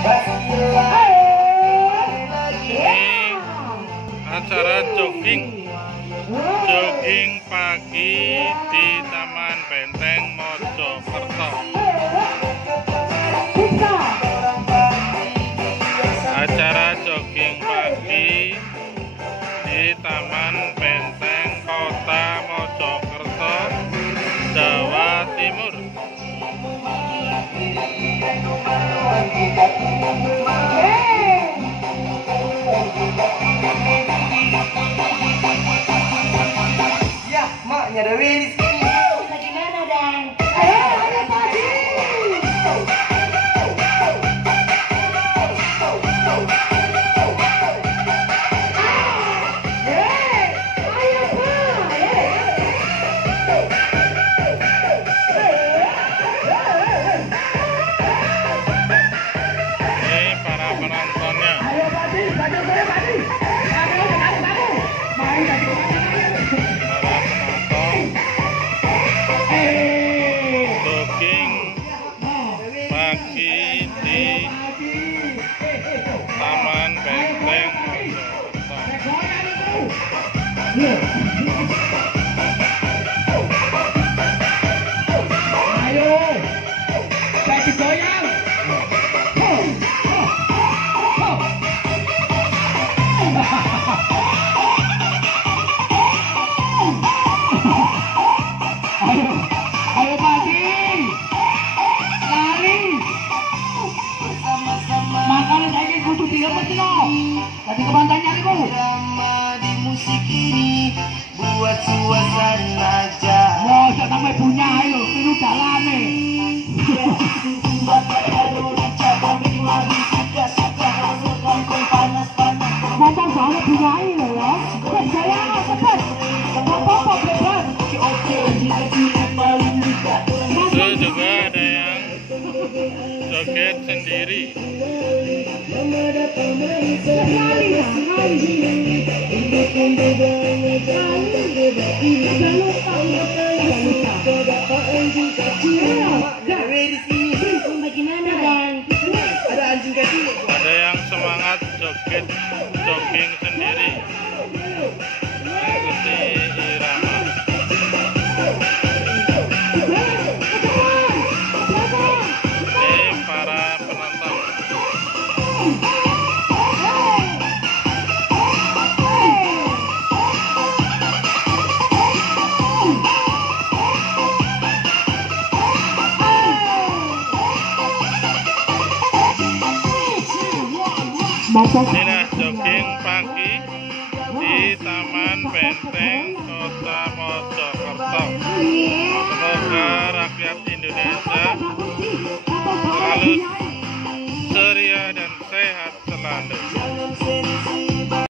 Ini acara jogging pagi di Taman Benteng Mojokerto. Acara jogging pagi di Taman Benteng Kota Mojokerto, Jawa Timur. Ya, maknya ada Willy. Bagaimana, Dan? Ayo pagi. Ini para penontonnya. Para penonton jogging pagi di Taman Benteng Mojokerto. Ayo pagi, lari. Makanya saya ingin kudu dia betul. Tadi kebantai nyariku. Di musik ini buat suasana aja. Mau jangan sampai punya ayo, tiru dalane. Motor soalnya punya ayo ya. Cepet saya, cepet. Apa-apa bebas. Itu juga ada yang joget sendiri. Bagaimana, Dan? Ada anjing kecil. Ada yang semangat jogging sendiri. Ikuti irama. Ini para penonton. Inilah jogging pagi di Taman Benteng Kota Mojokerto. Semoga rakyat Indonesia selalu ceria dan